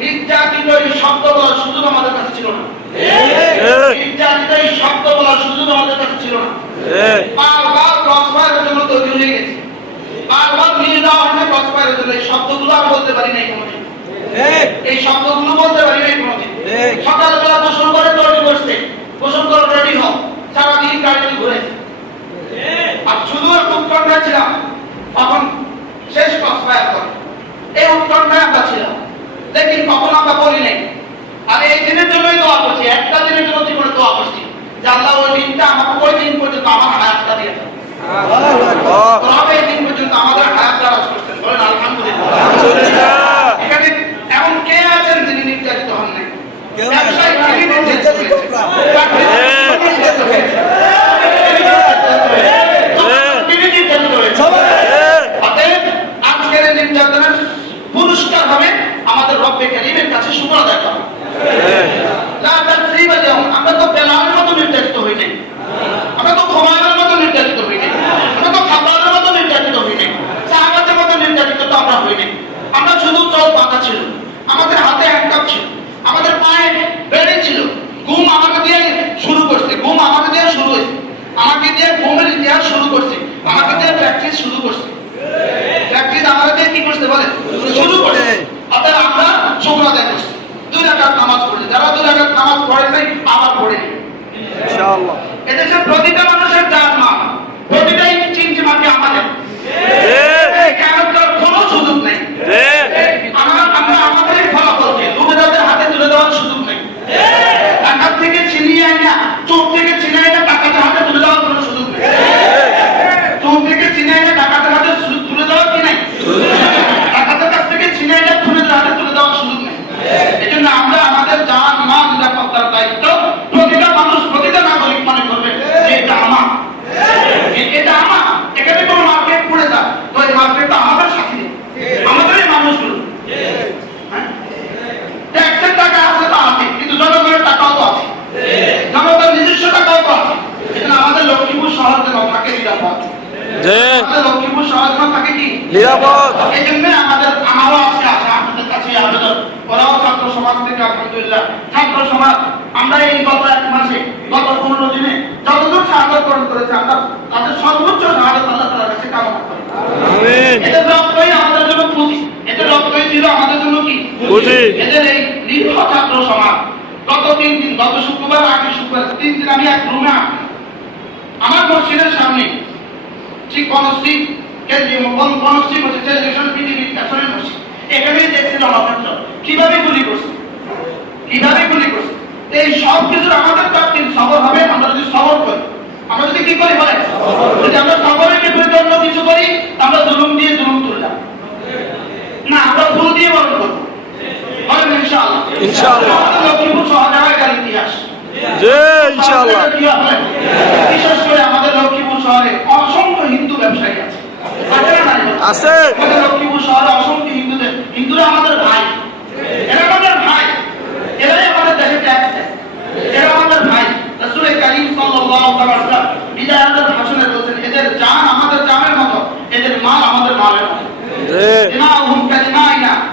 নির্যাতিত এই শব্দ বলার সুযোগ আমাদের কাছে ছিল না। নির্যাতিত এই শব্দ বলার সুযোগ আমাদের কাছে ছিল না। বারবার ক্রস জন্য তৈরি হয়ে গেছে। বারবার নিয়ে যাওয়া হয়েছে ক্রস জন্য এই শব্দগুলো আর বলতে পারি নাই কোনোদিন। এই শব্দগুলো বলতে পারি নাই কোনোদিন। সকালবেলা গোসল করে তৈরি করছে গোসল করে রেডি হও। সারাদিন গাড়িতে ঘুরেছে আর শুধু উৎকণ্ঠায় ছিলাম। তখন শেষ ক্রস ফায়ার করে। এই উৎকণ্ঠায় আমরা ছিলাম। লেকিন কখন আমরা বলি নাই। আর এই দিনের জন্যই দোয়া করছি একটা দিনের জন্য জীবনে দোয়া করছি যে আল্লাহ ওই দিনটা আমাকে ওই দিন পর্যন্ত আমার হায়াতটা দিয়ে দেন তবে এই দিন পর্যন্ত আমাদের হায়াত দ্বারা করতেন বলেন আলহামদুলিল্লাহ এখানে এমন কে আছেন যিনি নির্যাতিত হন নাই কেউ না। ব্যবসায়ী তিনি নির্যাতিত হয়েছেন। নির্যাতিত হয়েছেন। তিনি নির্যাতিত হয়েছেন। অতএব আজকের এই নির্যাতনের পুরস্কার হবে আমাদের রব্বে কারিমের কাছে শুকর আদায় করা লা তাসরিবা লাহুম। আমরা তো বেলালের মতো নির্যাতিত হই নাই আমরা তো ঘুমানোর মতো নির্যাতিত হই নাই আমরা তো খাবারের মতো নির্যাতিত হই নাই সাহাবাদের মতো নির্যাতিত তো আমরা হই নাই আমরা শুধু চোখ বাঁধা ছিল আমাদের হাতে হ্যান্ডকাপ ছিল আমাদের পায়ে বেড়ে ছিল ঘুম আমাকে দিয়ে শুরু করছে ঘুম আমাকে দিয়ে শুরু হয়েছে আমাকে দিয়ে ঘুমের ইতিহাস শুরু করছে আমাকে দিয়ে প্র্যাকটিস শুরু করছে প্র্যাকটিস আমাদের দিয়ে কি করছে বলে শুরু করছে অতএব আমরা শুক্র আদায় করছি দুই রাকাত নামাজ পড়ছি যারা দুই রাকাত নামাজ পড়ে নাই আবার পড়ে নি এদেশের প্রতিটা মানুষের যার মা প্রতিটা ইঞ্চি ইঞ্চি মাটি আমাদের কেন তোর কোনো সুযোগ নেই আমরা আমরা আমাদের ফলাফলকে লোকেদের হাতে তুলে দেওয়ার সুযোগ নেই টাকা থেকে ছিনিয়ে আয় না চোখ থেকে ছিনিয়ে আয় না টাকাটা হাতে তুলে দেওয়ার কোনো সুযোগ নেই চোখ থেকে ছিনিয়ে আয় না টাকাটা হাতে সু- তুলে দেওয়ার কি নাই টাকাটার কাছ থেকে ছিনিয়ে আয় না তুলে হাতে তুলে দেওয়ার সুযোগ নেই এই জন্য আমরা আমাদের জান মাল নিরাপত্তার দায়িত্ব প্রতিটা মানুষ প্রতিটা নাগরিক মনে করবে যে এটা আমার এ- এটা আমার এখানে কোনো মার্কেট পড়ে যায় তো এই মার্কেটটা আমাদের সাথে আমাদের এই মানুষগুলো হ্যাঁ? ট্যাক্সের টাকা আছে তো আছে কিন্তু জনগণের টাকাও তো আছে জনগণের নিজস্ব টাকাও তো আছে এজন্য আমাদের লক্ষ্মীপুর শহর যেন থাকে নিরাপদ আমাদের লক্ষ্মীপুর শহর যেন থাকে কি এই জন্য আমাদের আমারও আছে আপনাদের কাছে আবেদন। ওরাও ছাত্র সমাজ থেকে আলহামদুলিল্লাহ। ছাত্র সমাজ আমরা এই গত এক মাসে গত পনেরো দিনে যতদূর সাহায্য করণ করেছে আমরা তাদের সর্বোচ্চ সাহায্য আল্লাহ তালার কাছে কামনা করি। এদের রক্তই আমাদের জন্য পুঁজি এদের রক্তই ছিল আমাদের জন্য কি। এদের এই নিরীহ ছাত্র সমাজ গত তিন দিন গত শুক্রবার আগে শুক্রবার তিন দিন আমি এক রুমে আমার মসজিদের সামনে কীভাবে গুলি করছে? কীভাবে এই সব কিছুর আমাদের প্রাপ্তির সবর হবে আমরা যদি সবর করি আমরা যদি কি করি বলে যদি আমরা সবরের বিপরীতে অন্য কিছু করি আমরা জুলুম দিয়ে জুলুম তুললাম না আমরা ফুল দিয়ে বরণ করব বলেন ইনশাআল্লাহ ইনশাআল্লাহ। আমাদের লক্ষ্মীপুর শহরের ইতিহাস ইনশাআল্লাহ আমাদের কি হবে? বিশেষ করে আমাদের লক্ষ্মীপুর শহরে অসংখ্য হিন্দু ব্যবসায়ী আছে আছে না নাই? আছে। আমাদের লক্ষ্মীপুর শহরে অসংখ্য হিন্দুদের হিন্দুরা আমাদের ভাই এরা আমাদের ভাই এরাই আমাদের দেশে ট্যাক্স দেয় এরা আমাদের ভাই রাসূল কারীম সাল্লাল্লাহু আলাইহি ওয়াসাল্লাম বিদায়াতের ভাষণে বলছেন এদের জান আমাদের জানের মতো এদের মাল আমাদের মালের মতো দিমাউহুম কালিমাইনা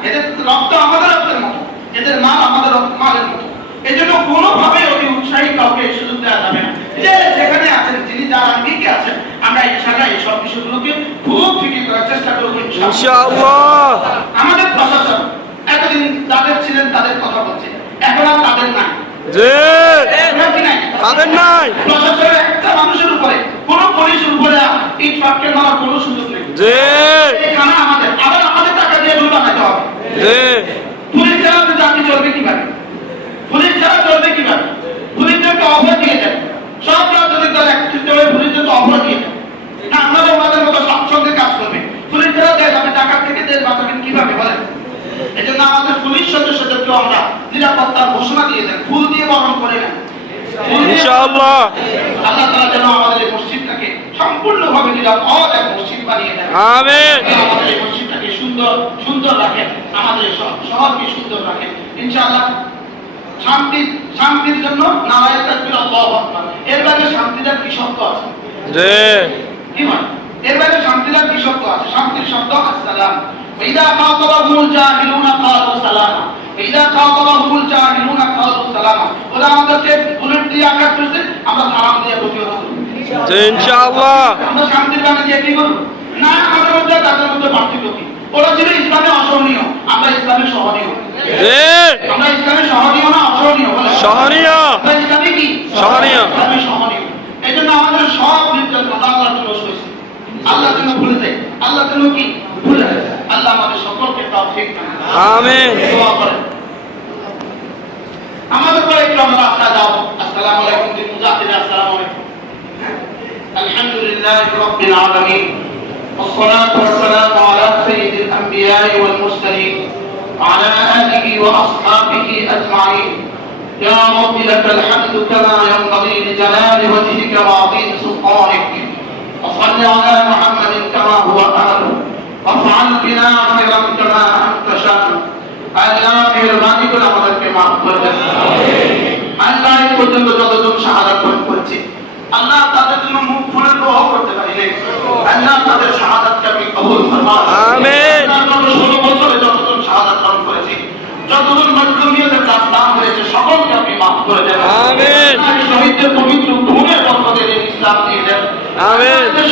এদের রক্ত আমাদের রক্তের মতো। এদের মাল আমাদের মালের মতো। এই জন্য কোনোভাবে অতি উৎসাহী কাউকে সুযোগ দেওয়া যাবে না। যে যেখানে আছেন যিনি যার আঙ্গিকে আছেন আমরা ইনশাআল্লাহ এই সব বিষয়গুলোকে খুব ফিকির করার চেষ্টা করব ইনশাআল্লাহ। ইনশাআল্লাহ। আমাদের প্রশাসন এতদিন যাদের ছিলেন তাদের কথা বলছে। এখন আর তাদের নাই। তাদের নাই। প্রশাসনের একটা মানুষের উপরে কোনো পুলিশের উপরে ইট পাটকে মারার কোনো সুযোগ নেই জি এই খানা আমাদের আবার আমাদের টাকা দিয়ে রুল বানাতে হবে জি পুলিশ ছাড়া তো জাতি চলবে কীভাবে পুলিশ ছাড়া চলবে কীভাবে পুলিশদেরকে অফার দিয়ে দেয় সব রাজনৈতিক দল একত্রিত দেয় না আপনারা ওনাদের মতো স্বাচ্ছন্দ্যে কাজ করবে। পুলিশ দেশ আপনি টাকা থেকে দেশ বাঁচাবেন কীভাবে বলেন? এই জন্য আমাদের পুলিশ সদস্যদেরকেও আমরা নিরাপত্তার ঘোষণা দিয়ে দেন ফুল দিয়ে বরণ করে নেন। ইনশাআল্লাহ। আল্লাহ তাআলা যেন আমাদের এই মসজিদটাকে সম্পূর্ণভাবে নিরাপদ এক মসজিদ বানিয়ে দেন। আমিন। আমাদের এই মসজিদটাকে সুন্দর সুন্দর রাখেন আমাদের শহরকে সুন্দর রাখেন। ইনশাআল্লাহ শান্তি শান্তির জন্য নারায়ণ তাকবীর আল্লাহু আকবার। এর বাইরে শান্তির কি শব্দ আছে? জি। এর বাইরে শান্তির কি শব্দ আছে? শান্তির শব্দ আসসালাম। ইদা খাতাবাহুমুল জাহিলুনা ক্বালু সালামা। ইদা খাতাবাহুল জাহিলুনা ক্বালু সালামা। ওরা আমাদেরকে বুলেট দিয়ে আঘাত করছে আমরা সালাম দিয়ে প্রতিহত করব জি ইনশাআল্লাহ। আমরা শান্তির বাণী দিয়ে কি করব? না আমাদের মধ্যে তাদের মধ্যে পার্থক্য কি? ওরা ছিল ইসলামে অসহনীয় আমরা ইসলামে সহনীয়। আমরা ইসলামে সহনীয় না অসহনীয় সহনীয়। আমরা ইসলামে কি? সহনীয়। ইসলামে সহনীয় এই জন্য আমাদের সব নির্যাতন আল্লাহর জন্য হয়েছে আল্লাহ যেন ভুলে যায় আল্লাহ যেন কি ভুলে যায় আল্লাহ আমাদের সকলকে তৌফিক দান করুন। আমিন দোয়া করেন আমাদের পরে একটু আমরা রাস্তা যাও আসসালামু আলাইকুম জি মুজাহিদ আসসালামু আলাইকুম আলহামদুলিল্লাহ রাব্বিল আলামিন والصلاة والسلام على سيد الأنبياء والمرسلين وعلى آله وأصحابه أجمعين يا رب لك الحمد كما ينبغي لجلال وجهك وعظيم سلطانك وصل على محمد كما هو أهله وافعل بنا خيرا كما أنت شأنه আল্লাহ মেহরবানি করে আমাদেরকে মাফ করে দেন আল্লাহ এই পর্যন্ত যতজন শাহাদাত বরণ করেছে আল্লাহ তাদের জন্য মুখ ফুলে দোয়া করতে পারি নাই আল্লাহ তাদের শাহাদাতকে আপনি কবুল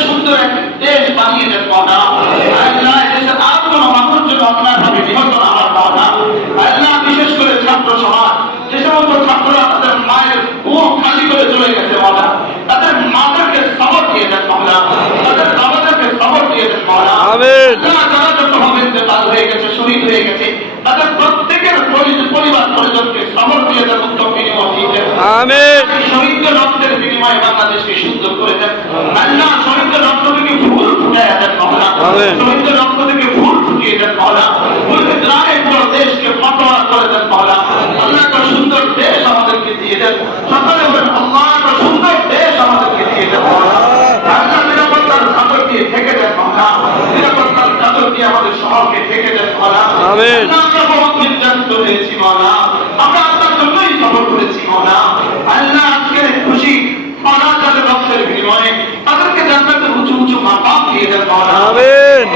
সুন্দর এক দেশ বানিয়ে দেন মহানা আল্লাহ এদেশের আর কোনো মানুষ যেন অন্যায়ভাবে নিহত না হয় মহানা আল্লাহ বিশেষ করে ছাত্র সমাজ যে সমস্ত ছাত্ররা তাদের মায়ের বুক খালি করে চলে গেছে মহানা তাদের মাদেরকে সবর দিয়ে দেন মহানা তাদের বাবাদেরকে সবর দিয়ে দেন। আল্লাহ যারা যত হবে ইন্তেকাল হয়ে গেছে শহীদ হয়ে গেছে তাদের প্রত্যেকের পরিবার পরিজনকে সবর দিয়ে দেন উত্তম বিনিময় দিয়ে দেন আমিন শহীদদের রক্তের বিনিময়ে বাংলাদেশকে সুন্দর করে দেন আল্লাহ শহীদদের রক্ত থেকে ফুল ফুটিয়ে দেন মহলা আমিন। শহীদদের রক্ত থেকে ফুল ফুটিয়ে দেন মহলা ফুলকে গ্রামে পুরো দেশকে ফটোয়া করে দেন মহলা আল্লাহ একটা সুন্দর দেশ আমাদেরকে দিয়ে দেন। সকলে বলেন আল্লাহ একটা সুন্দর দেশ আমাদেরকে দিয়ে দেন মহলা আল্লাহ নিরাপত্তার চাদর দিয়ে ঢেকে দেন মহলা নিরাপত্তার চাদর দিয়ে আমাদের শহরকে ঢেকে দেন মহলা আমরা বহুত নির্যাতিত হয়েছি মহলা আমরা আপনার জন্যই সফর করেছি মহলা আল্লাহ আজকে খুশি মহলা তাদের রক্তের বিনিময়ে তাদেরকে জান্নাতের উঁচু উঁচু মাকাম দিয়ে দেন মহলা আমিন।